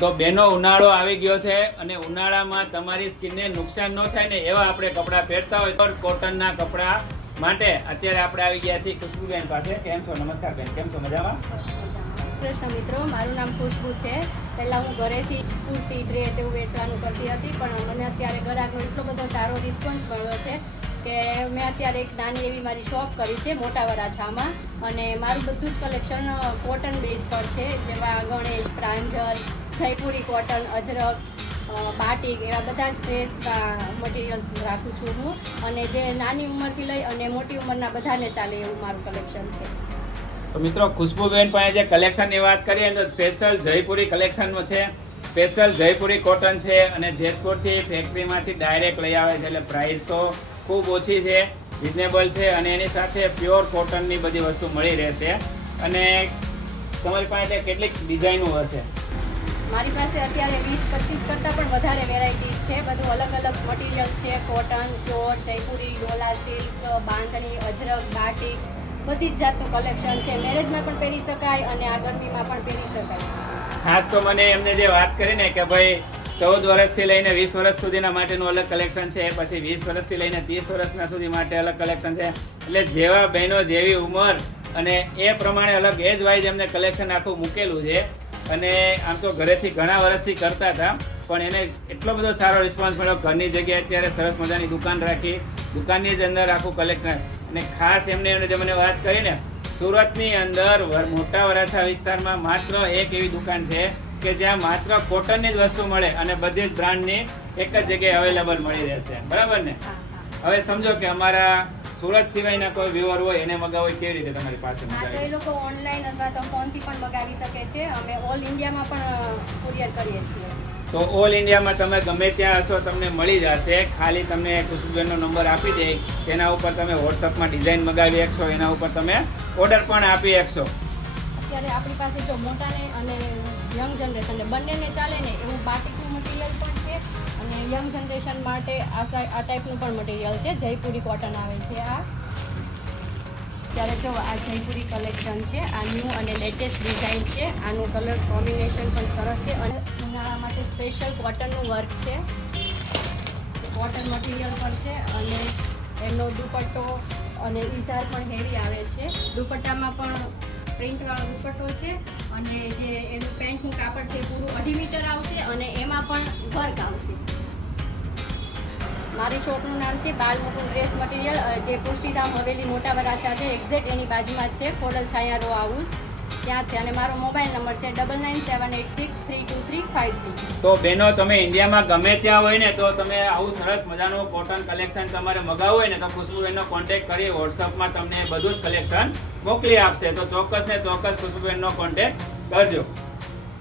તો બેનો ઉનાળો આવી ગયો છે અને ઉનાળામાં તમારી સ્કિનને નુકસાન ન થાય ને એવા આપણે કપડાં પહેરતા હોય તો કોટનના કપડાં માટે અત્યારે આપણે આવી ગયા છીએ ખુશ્બુબેન પાસે. કેમ છો? નમસ્કાર બેન. કેમ છો? મજામાં? કૃષ્ણ મિત્રો, મારું નામ ખુશ્બુ છે. પહેલાં હું ઘરેથી કુર્તી, ડ્રેસ એવું વેચવાનું કરતી હતી, પણ મને અત્યારે ગ્રાહકનો એટલો બધો સારો રિસ્પોન્સ મળ્યો છે કે મેં અત્યારે એક નાની એવી મારી શોપ કરી છે મોટા વરાછામાં અને મારું બધું જ કલેક્શન કોટન બેઝ પર છે, જેમાં ગણેશ પ્રાંજલ જયપુરી કોટન અજરક બાટિક એવા બધા જ ડ્રેસ મટીરિયલ્સ રાખું છું હું. અને જે નાની ઉંમરથી લઈ અને મોટી ઉંમરના બધાને ચાલે એવું મારું કલેક્શન છે. તો મિત્રો, ખુશ્બુબેન પાસે જે કલેક્શનની વાત કરીએ તો સ્પેશિયલ જયપુરી કલેક્શનનું છે. સ્પેશિયલ જયપુરી કોટન છે અને જેતપુરથી ફેક્ટરીમાંથી ડાયરેક્ટ લઈ આવે છે એટલે પ્રાઇસ તો ખૂબ ઓછી છે રિઝનેબલ છે અને એની સાથે પ્યોર કોટનની બધી વસ્તુ મળી રહેશે. અને તમારી પાસે કેટલીક ડિઝાઇનો હશે? મારી પાસે અત્યારે વીસ, પચીસ કરતાં પણ વધારે વેરાયટીઝ છે. બધું અલગ અલગ મટીરિયલ છે. Cotton pure Jaipuri Dola silk bandhani, Ajrak batik બધી જ જાતનું કલેક્શન છે. મેરેજમાં પણ પહેરી શકાય અને આ ગરમીમાં પણ પહેરી શકાય. ખાસ તો મને એમને જે વાત કરી ને કે ભાઈ, ચૌદ વર્ષથી લઈને વીસ વર્ષ સુધીના માટેનું અલગ કલેક્શન છે, પછી વીસ વર્ષથી લઈને ત્રીસ વર્ષના સુધી માટે અલગ કલેક્શન છે. એટલે જેવા બહેનો જેવી ઉંમર અને એ પ્રમાણે અલગ એજ વાઇઝ એમને કલેક્શન આખું મૂકેલું છે. અને આમ તો ઘરેથી ઘણા વર્ષથી કરતા હતા પણ એને એટલો બધો સારો રિસ્પોન્સ મળ્યો. ઘરની જગ્યાએ અત્યારે સરસ મજાની દુકાન રાખી. દુકાનની જ અંદર આખું કલેક્શન અને ખાસ એમને એમને જે મને વાત કરી ને સુરતની અંદર મોટા વરાછા વિસ્તારમાં માત્ર એક એવી દુકાન છે કે જ્યાં માત્ર કોટનની જ વસ્તુ મળે અને બધી જ બ્રાન્ડની એક જ જગ્યાએ અવેલેબલ મળી રહેશે. બરાબર ને? હવે સમજો કે અમારા સુરત સિવાયના કોઈ વ્યુઅર હોય એને મગાવવા કેવી રીતે તમારી પાસે હા તો એ લોકો ઓનલાઈન અથવા તો ફોનથી પણ મગાવી શકે છે. અમે ઓલ ઇન્ડિયામાં પણ કુરિયર કરીએ છીએ. તો ઓલ ઇન્ડિયામાં તમે ગમે ત્યાં હશો તમને મળી જશે. ખાલી તમને ખુશ્બુબેનનો નંબર આપી દે. તેના ઉપર તમે વોટ્સઅપમાં ડિઝાઇન મગાવી શકશો એના ઉપર તમે ઓર્ડર પણ આપી શકશો. અત્યારે આપણી પાસે જો મોટાને અને યંગ જનરેશનને બંનેને ચાલે ને એવું બાટિકનું મટીરિયલ પણ છે અને યંગ જનરેશન માટે આ આ ટાઈપનું પણ મટીરિયલ છે. જયપુરી કોટન આવે છે આ. ત્યારે જો આ જયપુરી કલેક્શન છે, આ ન્યૂ અને લેટેસ્ટ ડિઝાઇન છે. આનું કલર કોમ્બિનેશન પણ સરસ છે અને ઉનાળા માટે સ્પેશિયલ કોટનનું વર્ક છે. કોટન મટીરિયલ પણ છે અને એમનો દુપટ્ટો અને ઇઝાર પણ હેવી આવે છે. દુપટ્ટામાં પણ પ્રિન્ટવાળો દુપટ્ટો છે અને જે એનું પેન્ટનું કાપડ છે પૂરું અઢી મીટર આવશે અને એમાં પણ વર્ક આવશે. મારી શોપનું નામ છે બાલમુકુંદ ડ્રેસ મટીરિયલ. જે પુષ્ટિધામ હવેલી મોટા વરાછા છે એક્ઝેક્ટ એની બાજુમાં જ છે. ખોડલ છાયા રો હાઉસ ત્યાં છે અને મારો મોબાઈલ નંબર છે double nine seven eight six three two three five three. તો બહેનો, તમે ઇન્ડિયામાં ગમે ત્યાં હોય ને, તો તમે આવું સરસ મજાનું કોટન કલેક્શન તમારે મગાવવું હોય ને, તો ખુશ્બુબેનનો કોન્ટેક્ટ કરી વોટ્સઅપમાં તમને બધું જ કલેક્શન મોકલી આપશે. તો ચોક્કસ ને ચોક્કસ ખુશ્બુબેનનો કોન્ટેક્ટ કરજો.